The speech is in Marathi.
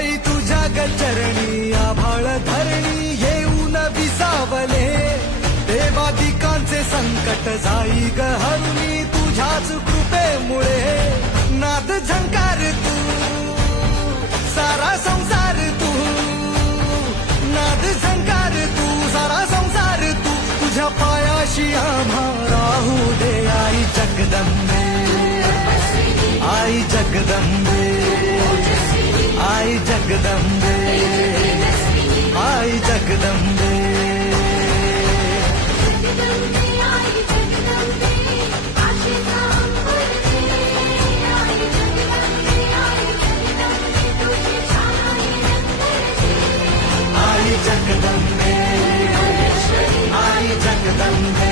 आई तुझ्या गचरणी आभाळ धरणी येऊन विसावले, देवादिकांचे संकट जाई ग हरुणी तुझ्याच कृपेमुळे. नाद झंकार तू सारा संसार तू, नाद झंकार तू सारा संसार तू, तुझ्या पायाशी आम्हा राहू दे आई जगदंबे, आई जगदंबे, आई जगदंबे, आई जगदंबे. आई जगदंबे, आई जगदंबे.